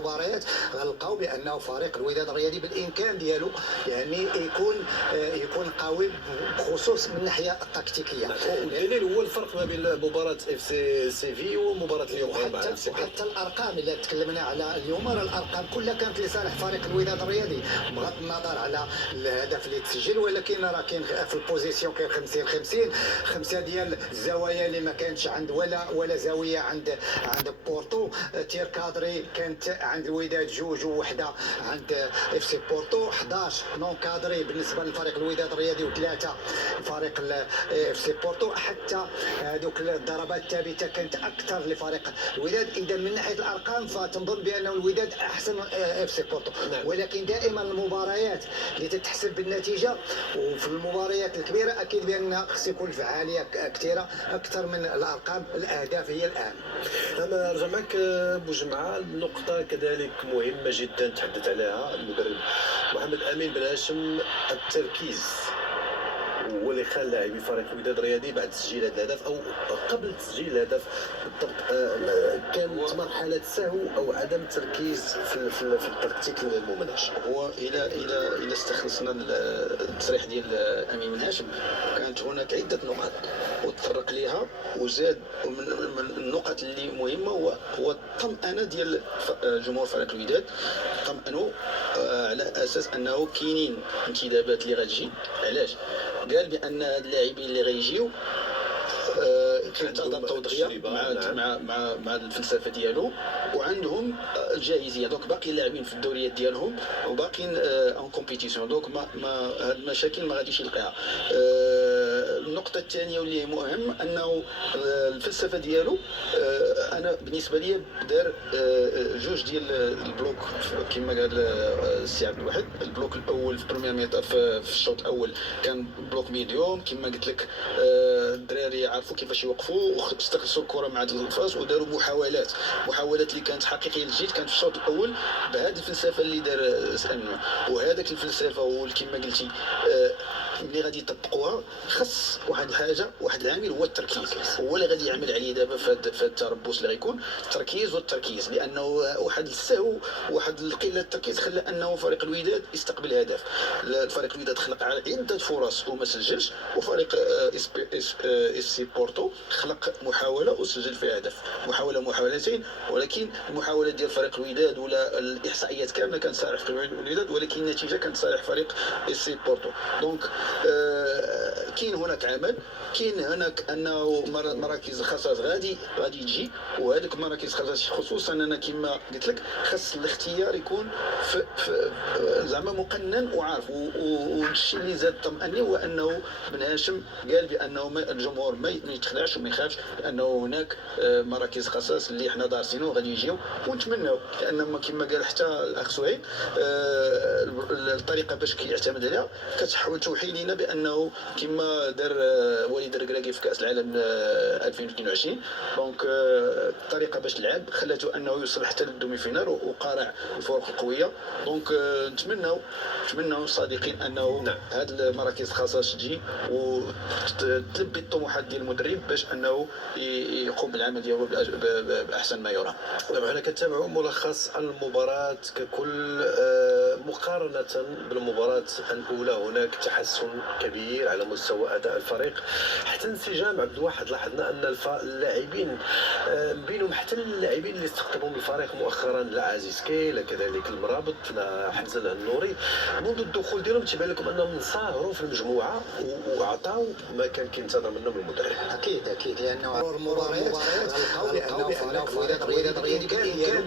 المباريات غنلقاو بانه فريق الوداد الرياضي بالامكان ديالو يعني يكون قوي بخصوص من الناحيه التكتيكيه. والدليل هو الفرق ما بين مباراه اف سي سيفي ومباراه اليوم. وحتى الارقام اللي تكلمنا على اليوم، الارقام كلها كانت لصالح فريق الوداد الرياضي بغض النظر على الهدف اللي تسجل، ولكن راه كاين في البوزيسيون كاين 50-50، خمسه ديال الزوايا اللي ما كانتش عند ولا زاويه عند بورتو. تير كادري كانت عند الوداد جوج ووحده عند اف سي بورتو، 11 نون كادري بالنسبه لفريق الوداد الرياضي وثلاثه فريق اف سي بورتو. حتى هذوك الضربات الثابته كانت اكثر لفريق الوداد. اذا من ناحيه الارقام فتنظن بانه الوداد احسن اف سي بورتو، ولكن دائما المباريات اللي تتحسب بالنتيجه، وفي المباريات الكبيره اكيد بان خص يكون فعاليه كثيره اكثر من الارقام. الاهداف هي الاهم. انا ارجع معك بوجمعه، نقطه كذلك مهمه جدا تحدث عليها المدرب محمد امين بن هاشم، التركيز هو اللي خلى لاعبي فريق الوداد الرياضي بعد تسجيل هذا الهدف او قبل تسجيل الهدف بالضبط كانت مرحله سهو او عدم تركيز في التكتيك الممنهج. هو الى استخلصنا التصريح ديال امين بن هاشم كانت هناك عده نقاط وتطرق ليها وزاد. من النقط اللي مهمه هو الطمأنه ديال جمهور فريق الوداد. طمأنوا على اساس انه كاينين انتدابات اللي غتجي. علاش؟ قال بان هاد اللاعبين اللي غيجيو كينتظر توضيح مع الفلسفه ديالو وعندهم جاهزيه. دونك باقي لاعبين في الدوريات ديالهم وباقيين اون كومبيتيسيون. دونك ما هاد المشاكل ما غاديش يلقاها. النقطه الثانيه واللي مهم انه الفلسفه ديالو انا بالنسبه لي دار جوج ديال البلوك كما قال السي عبد الواحد. البلوك الاول في بريمير ميطا في الشوط الاول كان بلوك ميديوم كما قلت لك. الدراري عرفوا كيفاش يوقفوا واستخلصوا الكره مع الفاس وداروا محاولات اللي كانت حقيقيه للجيل كانت في الشوط الاول بهذه الفلسفه اللي دار سالم. وهذاك الفلسفه وكما قلتي ملي غادي يطبقوها خص واحد الحاجه واحد العامل هو التركيز. هو اللي غادي يعمل عليه دابا في التربص اللي غيكون التركيز لانه واحد السهو واحد قله التركيز خلى انه فريق الوداد يستقبل هدف. فريق الوداد خلق عده فرص وما سجلش، وفريق اس سي بورتو خلق محاوله وسجل فيها هدف. محاولتين، ولكن المحاولات ديال فريق الوداد ولا الاحصائيات كامله كانت صالح فريق الوداد، ولكن النتيجه كانت صالح فريق اس سي بورتو. دونك كاين هناك عمل، كاين هناك انه مراكز الخصاص غادي تجي، وهذوك مراكز الخصاص خصوصا انا كما قلت لك خاص الاختيار يكون في زعما مقنن وعارف. والشيء اللي زاد طمأني هو انه بن هاشم قال بانه الجمهور ما يتخدعش وما يخافش، لانه هناك مراكز خصاص اللي حنا دارسينو غادي يجيو ونتمناو. لان كما قال حتى الاخ سهيل الطريقه باش كيعتمد عليها كتحاول توحي لينا بانه كما دار وليد الركراكي في كاس العالم 2022. دونك الطريقه باش تلعب خلاته انه يوصل حتى للدومي فينال وقارع الفرق القويه. دونك نتمنوا صادقين انه هاد المراكز الخاصه تجي وتلبي الطموحات ديال المدرب باش انه يقوم بالعمل ديالو باحسن ما يرام. دابا حنا كنتابعوا ملخص المباراه ككل. مقارنه بالمباراه الاولى هناك تحسن كبير على مستوى اداء الفريق، حتى انسجام عبد الواحد. لاحظنا ان اللاعبين بينهم حتى اللاعبين اللي استقطبوا من الفريق مؤخرا، لا عزيز كي لا كذلك المرابط لا حمزه النوري، منذ الدخول ديالهم تيبان لكم انهم انصهروا في المجموعه وعطاو ما كان كينتظر منهم المدرب. اكيد لانه المباريات غنلقاو بانه فريق الوداد الرياضي كان ديالو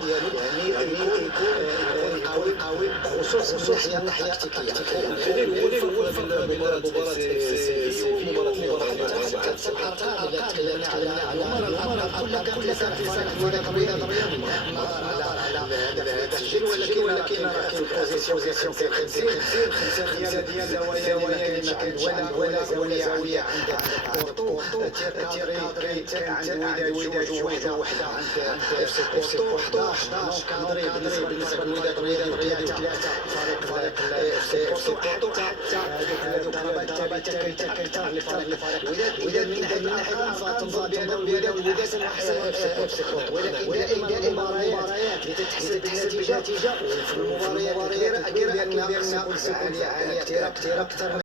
يكون قوي خصوصا من الناحيه التكتيكيه. الدليل هو الفرق بين مباراه سيفي ومباراه اليوم. الارقام اللي تكلمنا عليها كلها كانت لصالح فريق الوداد الرياضي. على الهدف اللي تسجل تسجيل ولكن راه كاين البوزيسيون كاين 50 ديال الزوايا ما كاينش ولا زاويه عند بورتو كادري عند الوداد وحده عند اف سي بورتو 11 كادري بالنسبه للوداد الرياضي ثلاثه فريق اف سي بورتو حتى هذوك الثابته كيتر لفريق الوداد من ناحيه الانفاق تنظن بان الوداد احسن اف سي بورتو ولكن دائما المباريات اللي تتحسب بالنتيجه في المباريات الاخيره اكيد بان النقص عاليه كثير اكثر